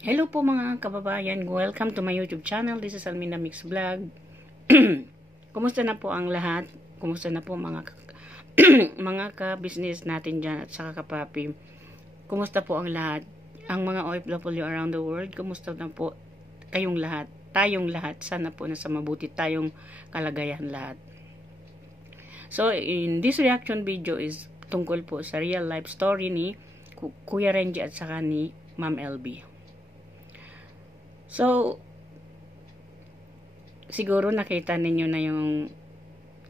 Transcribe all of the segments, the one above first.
Hello po mga kababayan, welcome to my YouTube channel. This is Almina Mix Vlog. Kumusta na po ang lahat? Kumusta na po mga mga ka-business natin dyan at saka kapapi? Kumusta po ang lahat? Ang mga OFW around the world, kumusta na po kayong lahat? Tayong lahat, sana po nasa mabuti tayong kalagayan lahat. So, in this reaction video is tungkol po sa real life story ni Kuya Renji at saka ni Ma'am LB. So, siguro nakita ninyo na yung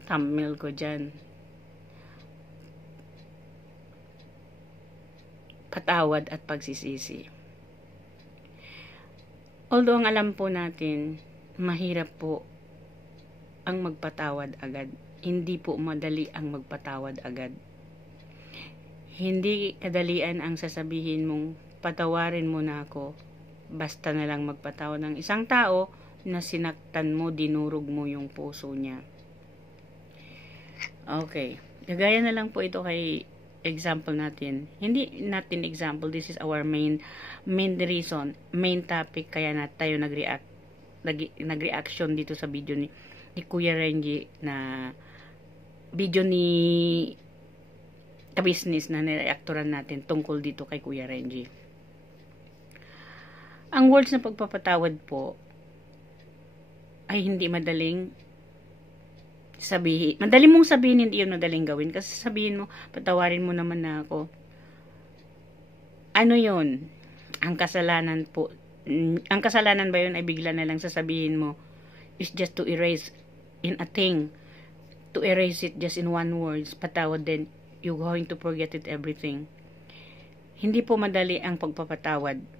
thumbnail ko dyan. Patawad at pagsisisi. Although ang alam po natin, mahirap po ang magpatawad agad. Hindi po madali ang magpatawad agad. Hindi kadalian ang sasabihin mong patawarin mo na ako. Basta na lang magpatawad ng isang tao na sinaktan mo, dinurog mo yung puso niya. Okay. Gagaya na lang po ito kay example natin. Hindi natin example. This is our main reason, main topic. Kaya na tayo nag-reaction dito sa video ni Kuya Renji na video ni ka-business na nireactoran natin tungkol dito kay Kuya Renji. Ang words na pagpapatawad po ay hindi madaling sabihin. Madali mong sabihin, hindi yun madaling gawin. Kasi sabihin mo, patawarin mo naman na ako. Ano yun? Ang kasalanan po. Ang kasalanan ba yun ay bigla na lang sasabihin mo is just to erase in a thing. To erase it just in one words. Patawad din. You're going to forget it everything. Hindi po madali ang pagpapatawad.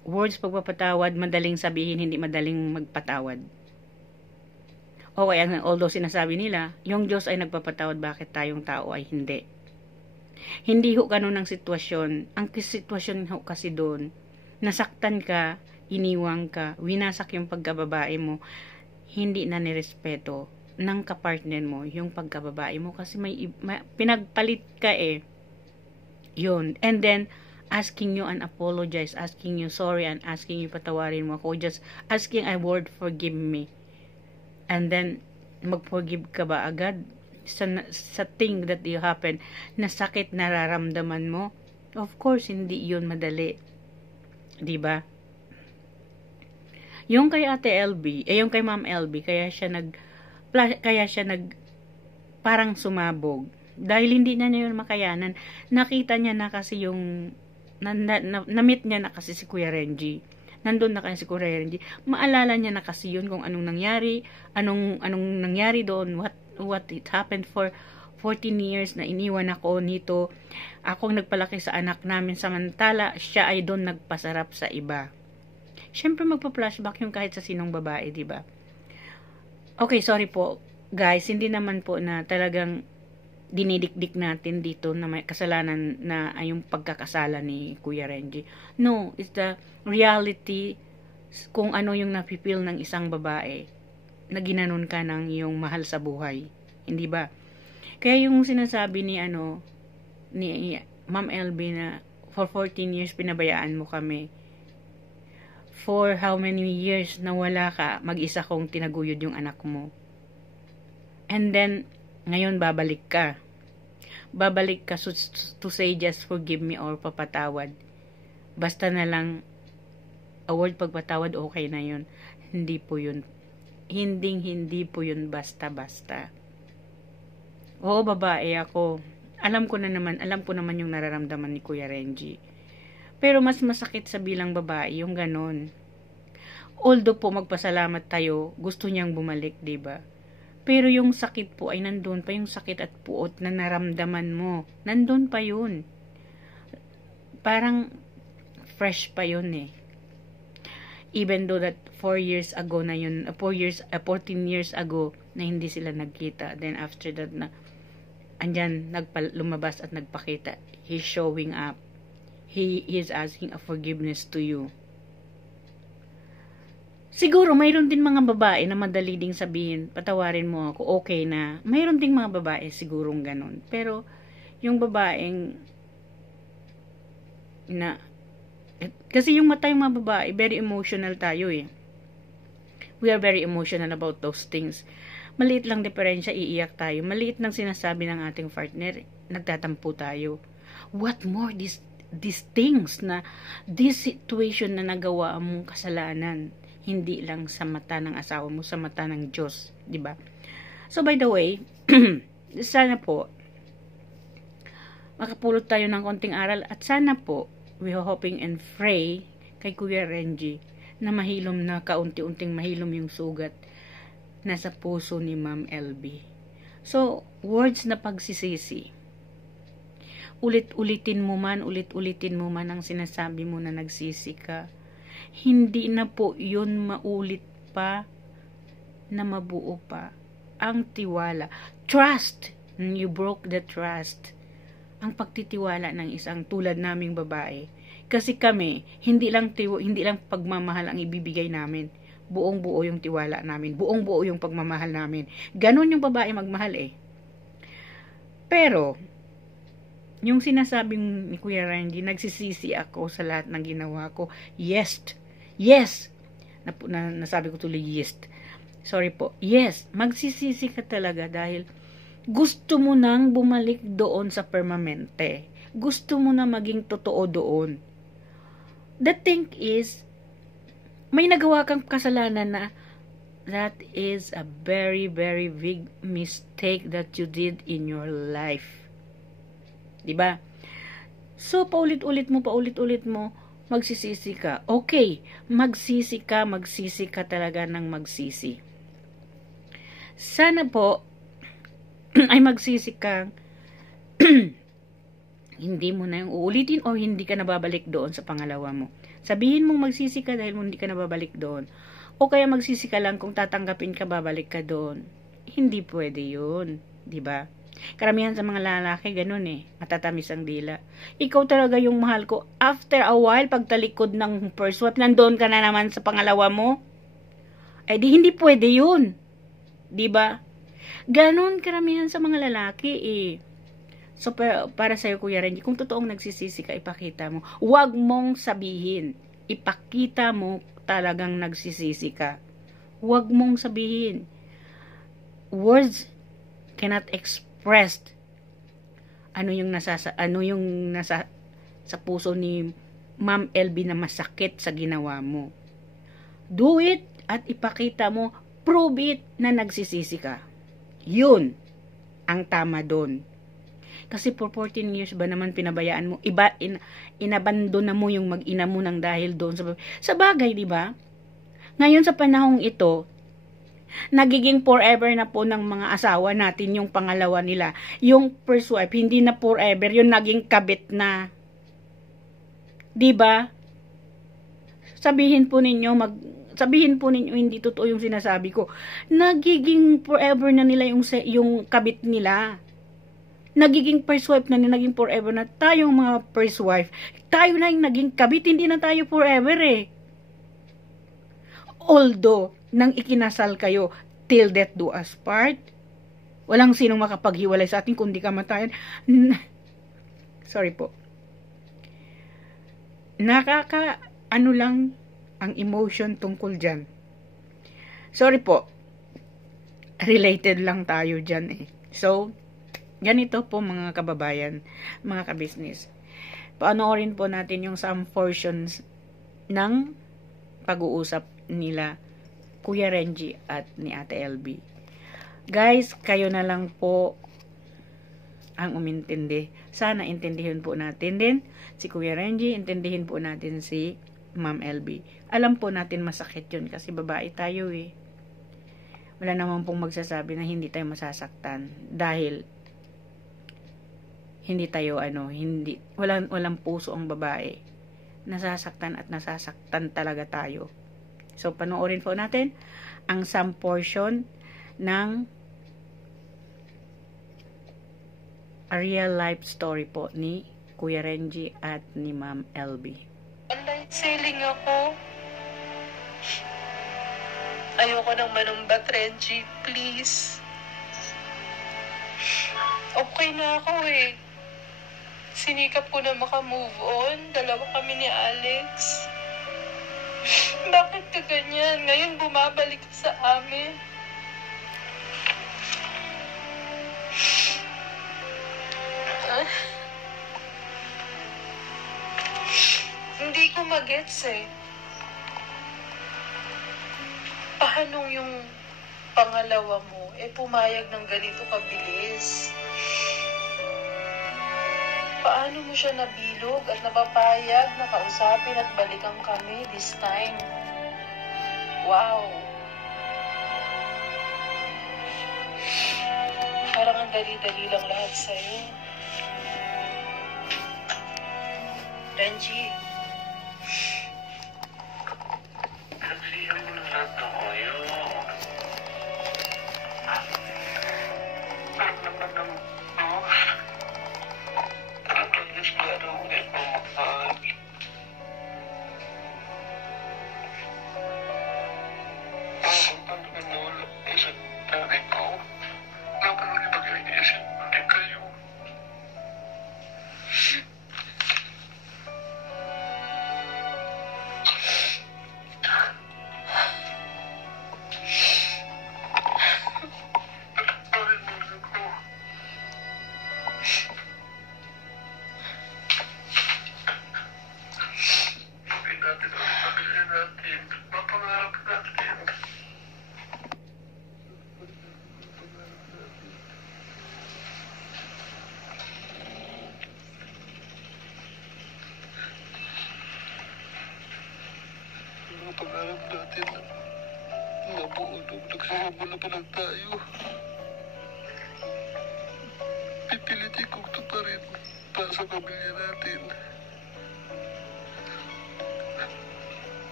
Words pagpapatawad, madaling sabihin, hindi madaling magpatawad. Okay, although sinasabi nila, yung Diyos ay nagpapatawad, bakit tayong tao ay hindi? Hindi ho ganun ang sitwasyon. Ang sitwasyon ho kasi doon, nasaktan ka, iniwang ka, winasak yung pagkababae mo, hindi na nirespeto ng kapartner mo yung pagkababae mo kasi may pinagpalit ka eh. Yun. And then, asking you and apologize, asking you sorry and asking you patawarin mo ako, just asking a word, forgive me. And then, mag-forgive ka ba agad sa thing that you happen, na sakit nararamdaman mo? Of course, hindi yun madali. Diba? Yung kay Ate LB, yung kay Ma'am LB, kaya siya parang sumabog. Dahil hindi na niya yun makayanan. Nakita niya na kasi yung na-meet niya na kasi si Kuya Renji. Nandun na kasi si Kuya Renji. Maalala niya na kasi yun kung anong nangyari, anong nangyari doon, what it happened for 14 years na iniwan ako nito. Akong nagpalaki sa anak namin, samantala siya ay doon nagpasarap sa iba. Syempre magpa-flashback yung kahit sa sinong babae, di ba? Okay, sorry po guys, hindi naman po na talagang dinidikdik natin dito na may kasalanan na ay yung pagkakasala ni Kuya Renji. No, it's the reality kung ano yung napipil ng isang babae na ginanon ka ng iyong mahal sa buhay. Hindi ba? Kaya yung sinasabi ni ni Ma'am LB na for 14 years pinabayaan mo kami. For how many years na wala ka, mag-isa kong tinaguyod yung anak mo. And then, ngayon babalik ka. Babalik ka to say just forgive me or papatawad. Basta na lang a word pagpatawad, okay na yun. Hindi po yun. Hindi po yun basta-basta. Oo, babae ako. Alam ko naman yung nararamdaman ni Kuya Renji. Pero mas masakit sa bilang babae yung ganon. Although po magpasalamat tayo, gusto niyang bumalik, diba? Pero yung sakit po ay nandun pa, yung sakit at puot na naramdaman mo. Nandun pa yun. Parang fresh pa yun eh. Even though that 4 years ago na yun, 14 years ago na hindi sila nagkita. Then after that na, andyan, lumabas at nagpakita. He's showing up. He is asking a forgiveness to you. Siguro, mayroon din mga babae na madali ding sabihin, patawarin mo ako, okay na. Mayroon ding mga babae sigurong ganon. Pero, yung babaeng na Kasi yung mata yung mga babae, very emotional tayo eh. We are very emotional about those things. Maliit lang diferensya, iiyak tayo. Maliit lang sinasabi ng ating partner, nagtatampo tayo. What more these things na this situation na nagawa mong kasalanan, hindi lang sa mata ng asawa mo, sa mata ng Diyos, di ba? So by the way, sana po makapulot tayo ng konting aral at sana po we are hoping and pray kay Kuya Renji na mahilom na kaunti-unting mahilom yung sugat nasa puso ni Ma'am LB. So, words na pagsisisi. Ulit-ulitin mo man ang sinasabi mo na nagsisi ka. Hindi na po yun maulit pa na mabuo pa ang tiwala. Trust. You broke the trust. Ang pagtitiwala ng isang tulad naming babae. Kasi kami, hindi lang pagmamahal ang ibibigay namin. Buong-buo yung tiwala namin. Buong-buo yung pagmamahal namin. Ganon yung babae magmahal eh. Pero, yung sinasabing ni Kuya Renji, nagsisisi ako sa lahat ng ginawa ko. Yes. Nasabi ko tuloy yes. Sorry po. Yes, magsisisi ka talaga dahil gusto mo nang bumalik doon sa permanente. Gusto mo na maging totoo doon. The thing is, may nagawa kang kasalanan na that is a very, very big mistake that you did in your life. Diba? So, paulit-ulit mo, magsisisi ka. Okay, magsisi ka talaga ng magsisi. Sana po, ay magsisi ka, hindi mo na yung uulitin o hindi ka nababalik doon sa pangalawa mo. Sabihin mong magsisi ka dahil hindi ka nababalik doon. O kaya magsisi ka lang kung tatanggapin ka, babalik ka doon. Hindi pwede yun. Diba? Karamihan sa mga lalaki, ganun eh. Matatamis ang dila. Ikaw talaga yung mahal ko. After a while, pagtalikod ng first wife, nandoon ka na naman sa pangalawa mo. Ay di hindi pwede yun. Diba? Ganun karamihan sa mga lalaki eh. So, para sa'yo, Kuya Renji, kung totoong nagsisisi ka, ipakita mo. Huwag mong sabihin. Ipakita mo talagang nagsisisi ka. Huwag mong sabihin. Words cannot express ano yung nasa sa puso ni Ma'am LB na masakit sa ginawa mo. Do it at ipakita mo, prove it na nagsisisi ka. Yun ang tama doon. Kasi for 14 years ba naman pinabayaan mo, inabandon na mo yung mag-ina mo nang dahil doon sa bagay, di ba? Ngayon sa panahong ito, nagiging forever na po ng mga asawa natin yung pangalawa nila. Yung first wife, hindi na forever, yung naging kabit na. Di ba? Sabihin po ninyo hindi totoo yung sinasabi ko. Nagiging forever na nila yung kabit nila. Nagiging first wife na naging forever na tayong mga first wife. Tayo na yung naging kabit, hindi na tayo forever eh. Although, nang ikinasal kayo, till death do us part, walang sinong makapaghiwalay sa atin kundi kamatayan. Sorry po. Ano lang ang emotion tungkol dyan. Sorry po. Related lang tayo dyan eh. So, ganito po mga kababayan, mga kabisnes. Panoorin po natin yung some portions ng pag-uusap nila Kuya Renji at ni Ate LB. Guys, kayo na lang po ang umintindi. Sana intindihin po natin din si Kuya Renji, intindihin po natin si Ma'am LB. Alam po natin masakit yun kasi babae tayo eh. Wala naman pong magsasabi na hindi tayo masasaktan dahil hindi tayo walang puso ang babae. Nasasaktan at nasasaktan talaga tayo. So, panoorin po natin ang some portion ng a real life story po ni Kuya Renji at ni Ma'am LB. Online selling ako. Ayoko nang manumbat, Renji. Please. Okay na ako eh. Sinikap ko na makamove on. Dalawa kami ni Alex. Bakit ka ganyan? Ngayon bumabalik ka sa amin. Hindi ko magets eh. Paano yung pangalawa mo pumayag ng ganito kabilis? Paano mo siya nabilog at napapayag na kausapin at balikan kami this time? Wow! Parang ang dali-dali lang lahat sa'yo. Renji. Pangarap natin na buo nung nagsisimula pa lang tayo. Pipilitin kong tuparin para sa pamilya natin.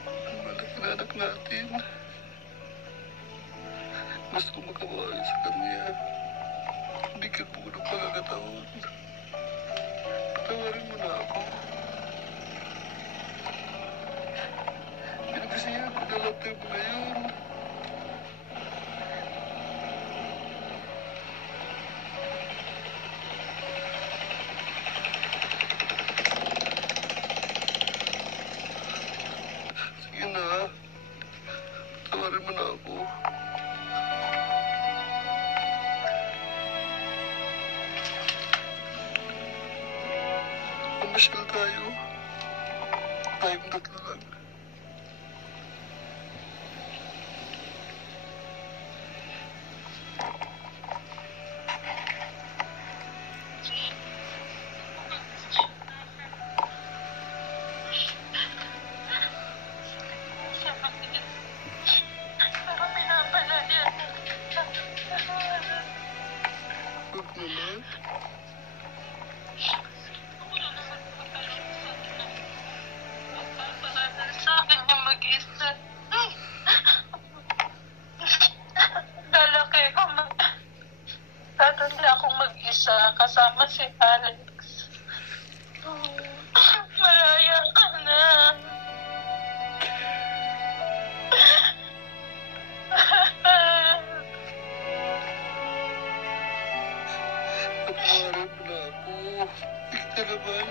Ang malaki na anak natin. Gusto ko makawagi sa kanya. Bigyan mo ko ng pagkakataon. Patawarin mo na ako. Pinagkasihan ko na lang tayo ngayon. Sige na. Patawarin mo na ako. Mamasyal tayo. Tayong tatlo lang. Huwag naman. Sa akin yung mag-isa. Lalaki ako tatanda akong mag-isa kasama si Alex. Malaya ka na. Patawarin mo na ako. Hindi ka naman.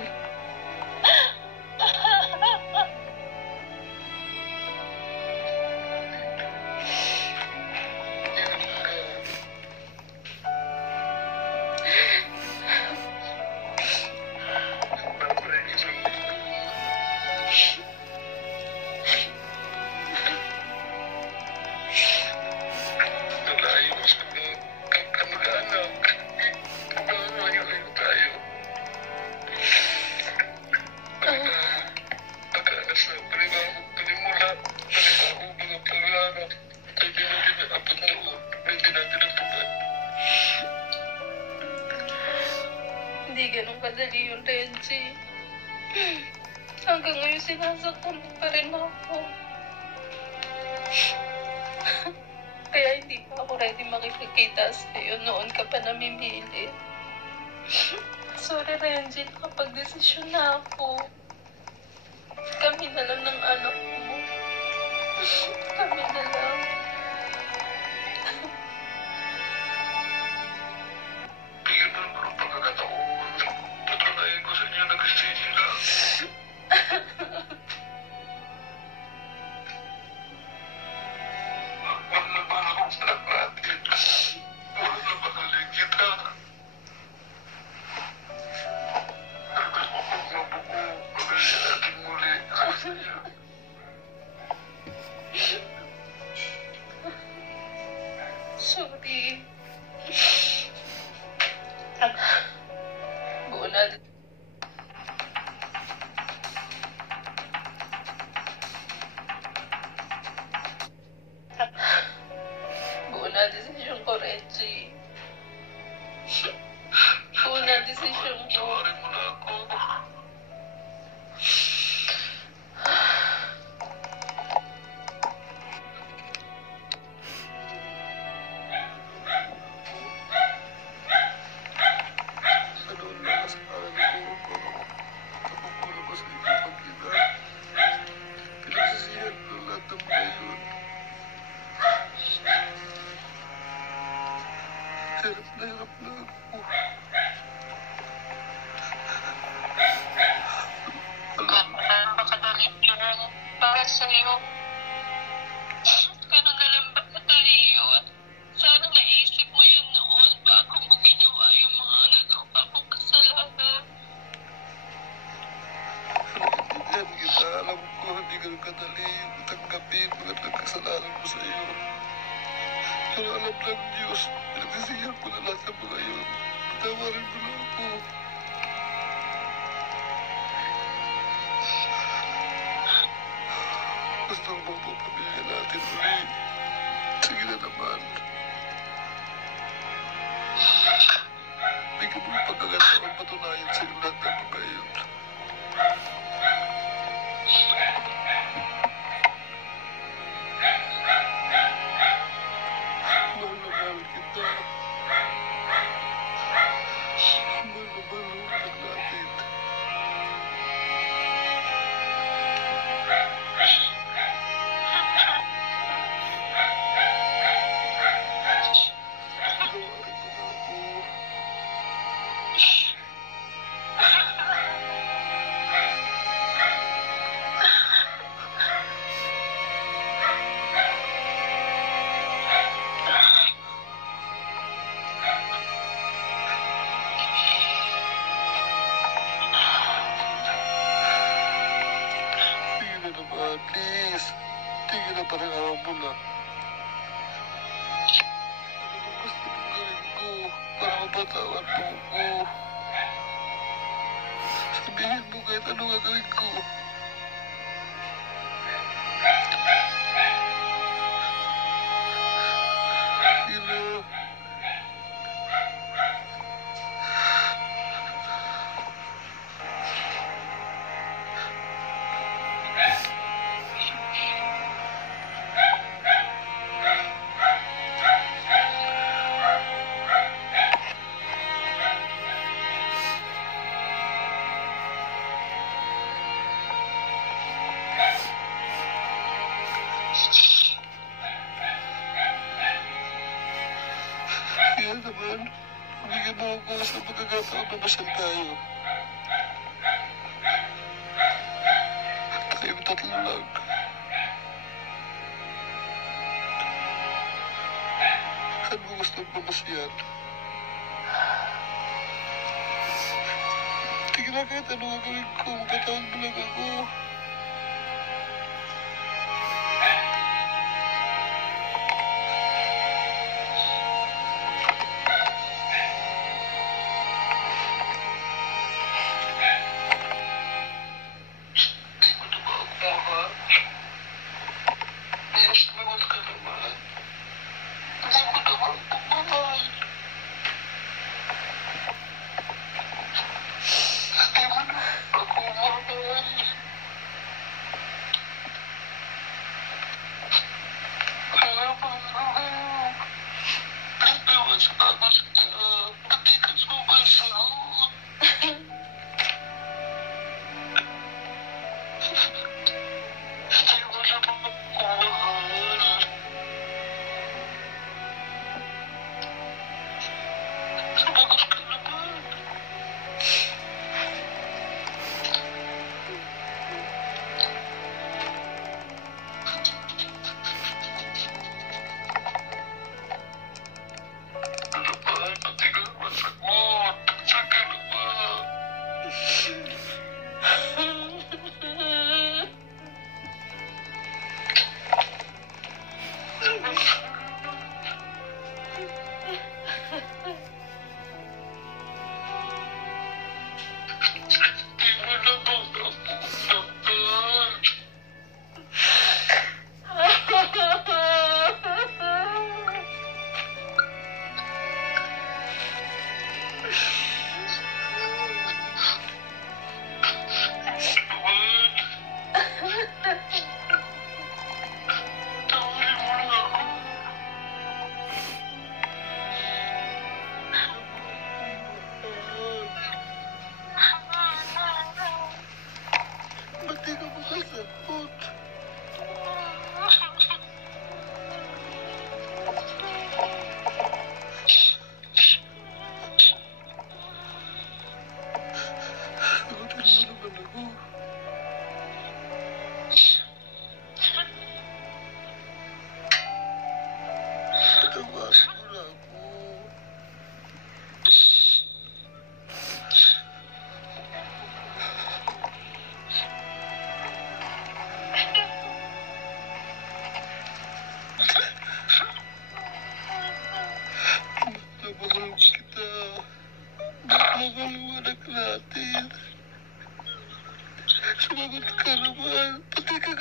Hindi ganun kadali yung Renji. Hanggang ngayon sinasaktan mo pa rin ako. Kaya hindi pa ako ready makipagkita sa'yo. Noon ka pa namimili. Sorry Renji, nakapag-desisyon na ako. Kami na lang ng anak mo. Kami na lang. Bigyan mo naman ang pagkakataon. Patunayan ko sa inyo sa'yo. Ganun na lang ba kadali yun? Sana naisip mo yun noon bago mo ginawa yung mga nagawa kong kasalanan. Yan kita, alam ko, hindi ganun kadali tanggapin mga nagkasalanan mo sa iyo. Pero alam ng Diyos, pinagsisihan ko na lahat ng mga yun. Patawarin mo lang ako. Gusto mo po pamilya natin ulit. Sige na naman. Bigyan mo yung pagkakataon patunayan sa iyo lahat ng mga yun. Mahal na mahal kita. Mahal na mahal ang anak natin. Patawarin mo na ako. Tingin na naman, please. Tingin na parang awang mo na. Ano ba gusto mong gawin ko para mapatawad mo ko? Sabihin mo kahit ano gagawin ko. Sige na. Kaya naman, bigyan mo ako sa pagkakataon na masyal tayo. Tayong tatlo lang. Saan mo gusto mamasyan? Tingnan na kahit ano gagawin ko, magkatawag mo lang ako.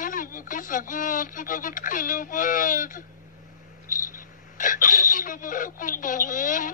Hindi makasagot. Sumagot ka naman. Hindi na ba ako mahal?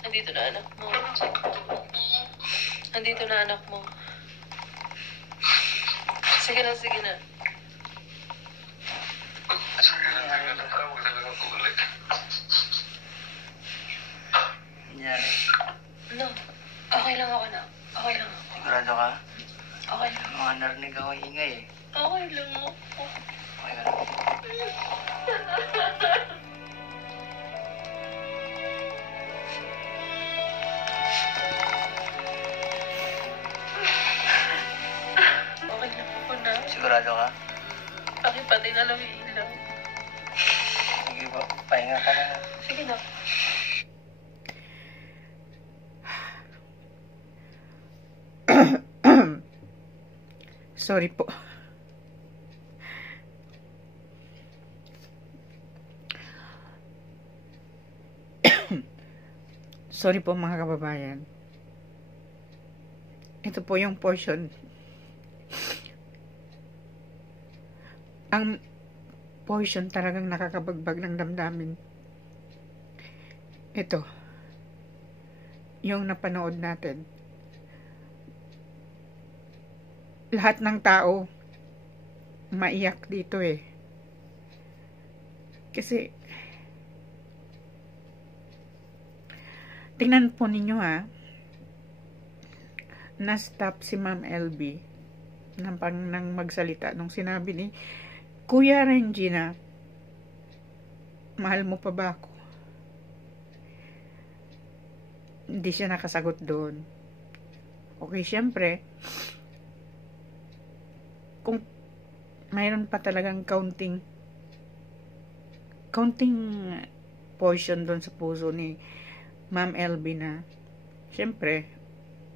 Nandito na anak mo. Nandito na anak mo. Sige na, sige na. Nangyari. No, okay lang ako na. Okay lang ako. Sigurado ka? Okay lang. Mga narinig ako ingay eh. Okay lang ako. Okay ka lang. Okay lang ako na. Sigurado ka? Pakipati na lang yung ilaw. Sige ba? Pahinga ka na. Sige na. Sorry po. Sorry po mga kababayan. Ito po yung portion. Ang portion talagang nakakabagbag ng damdamin. Ito. Yung napanood natin. Lahat ng tao maiyak dito eh. Kasi tingnan po ninyo ha, na-stop si Ma'am LB nang magsalita nung sinabi ni Kuya Renji na, mahal mo pa ba ako? Hindi siya nakasagot doon. Okay, syempre, kung mayroon pa talagang counting portion doon sa puso ni Ma'am LB na, syempre,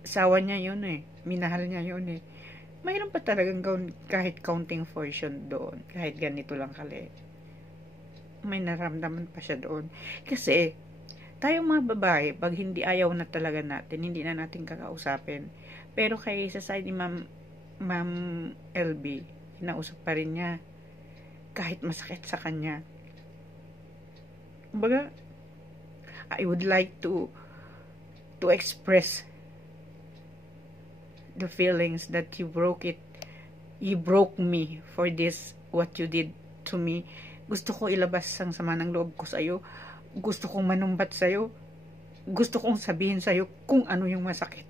sawa niya yun eh. Minahal niya yun eh. Mayroon pa talagang kahit counting portion doon. Kahit ganito lang kali. May naramdaman pa siya doon. Kasi, tayong mga babae, pag hindi ayaw na talaga natin, hindi na natin kakausapin. Pero kay sa side ni Ma'am LB, kinausap pa rin niya. Kahit masakit sa kanya. Baga, I would like to express the feelings that you broke me for this, what you did to me. Gusto ko ilabas ang sama ng loob ko sa'yo. Gusto kong manumbat sa'yo. Gusto kong sabihin sa'yo kung ano yung masakit.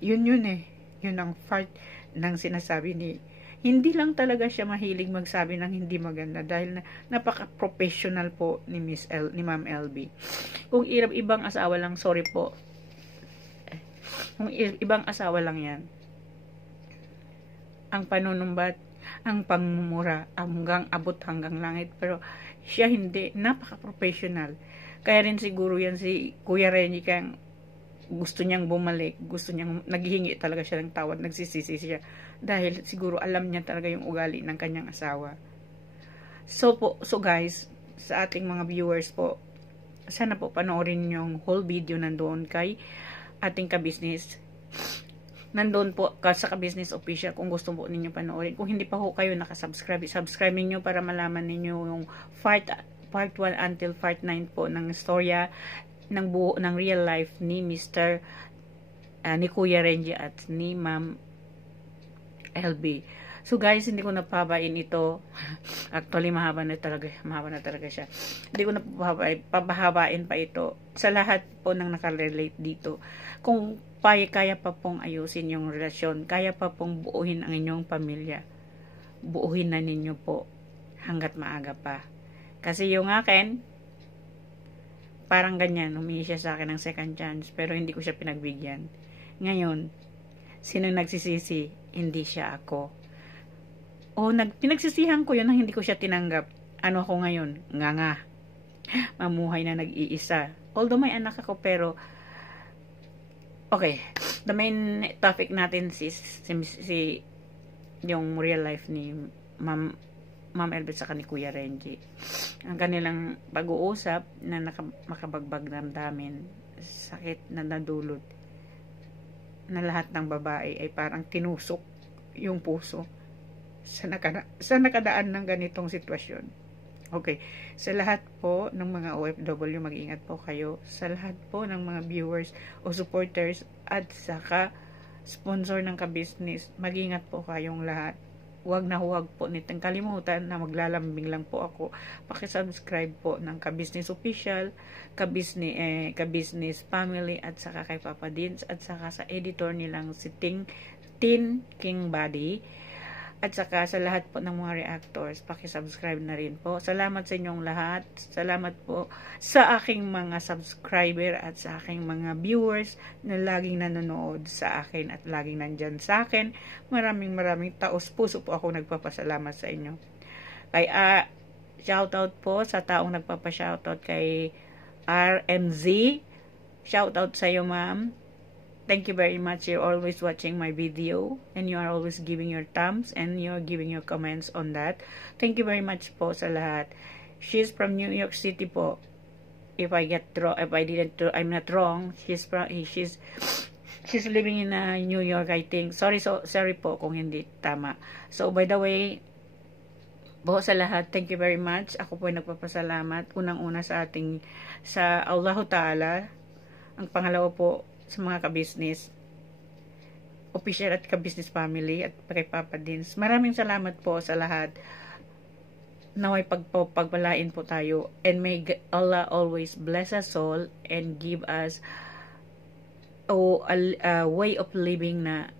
Yun eh. Yun ang part ng sinasabi ni, hindi lang talaga siya mahilig magsabi ng hindi maganda dahil napaka-professional po ni ni Ma'am LB. Kung ibang asawa lang, sorry po. Kung ibang asawa lang yan, ang panunumbat, ang pangmumura, hanggang langit. Pero siya hindi, napaka-professional. Kaya rin siguro yan si Kuya Renji, kaya gusto niyang bumalik, naghihingi talaga siya ng tawad, nagsisisi siya. Dahil siguro alam niya talaga yung ugali ng kanyang asawa. So guys, sa ating mga viewers po, sana po panoorin yung whole video nandoon kay ating ka-business. Nandoon po sa ka-business official kung gusto po ninyo panoorin. Kung hindi pa ho kayo nakasubscribe, subscribe niyo para malaman ninyo yung part 1 until part 9 po ng storya ng buo ng real life ni Mr. Ni Kuya Renji at ni Ma'am LB. So guys, hindi ko napabain ito. Actually, mahaba na talaga siya. Hindi ko papahabain pa ito. Sa lahat po ng nakarelate dito. Kung kaya pa pong ayusin yung relasyon, kaya pa pong buuhin ang inyong pamilya, buuhin na ninyo po hanggat maaga pa. Kasi yung akin, parang ganyan, humingi siya sa akin ng second chance, pero hindi ko siya pinagbigyan. Ngayon, sino nagsisisi? Hindi siya ako. Pinagsisihan ko yun nang hindi ko siya tinanggap. Ano ako ngayon? Nga. Mamuhay na nag-iisa. Although may anak ako, pero okay. The main topic natin si yung real life ni Ma'am Elbet sa ni Kuya Renji. Ang kanilang pag-uusap na makabagbag damdamin, sakit na nadulot na lahat ng babae ay parang tinusok yung puso sa nakadaan ng ganitong sitwasyon. Okay. Sa lahat po ng mga OFW, mag-ingat po kayo. Sa lahat po ng mga viewers o supporters at saka sponsor ng ka-business, mag-ingat po kayong lahat. Huwag po nitong kalimutan na maglalambing lang po ako. Paki-subscribe po ng ka-business official, ka-business family, at saka kay Papa Dins, at saka sa editor nilang si Tin King Buddy. At saka sa lahat po ng mga reactors, paki-subscribe na rin po. Salamat sa inyong lahat. Salamat po sa aking mga subscriber at sa aking mga viewers na laging nanonood sa akin at laging nandyan sa akin. Maraming taos puso po ako nagpapasalamat sa inyo. Kaya shoutout po sa taong nagpapa-shoutout kay RMZ. Shoutout sa iyo, ma'am. Thank you very much. You're always watching my video and you are always giving your thumbs and you're giving your comments on that. Thank you very much po sa lahat. She's from New York City po. If I'm not wrong, she's living in New York, I think. Sorry po kung hindi tama. So by the way, po sa lahat, thank you very much. Ako po ay nagpapasalamat unang-una sa Allahu Ta'ala. Ang pangalawa po sa mga ka-business official at ka-business family at kay Papa Dins. Maraming salamat po sa lahat. Naway pagpalain po tayo, and may Allah always bless us all and give us a way of living na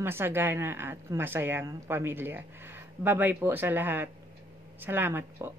masagana at masayang pamilya. Bye-bye po sa lahat. Salamat po.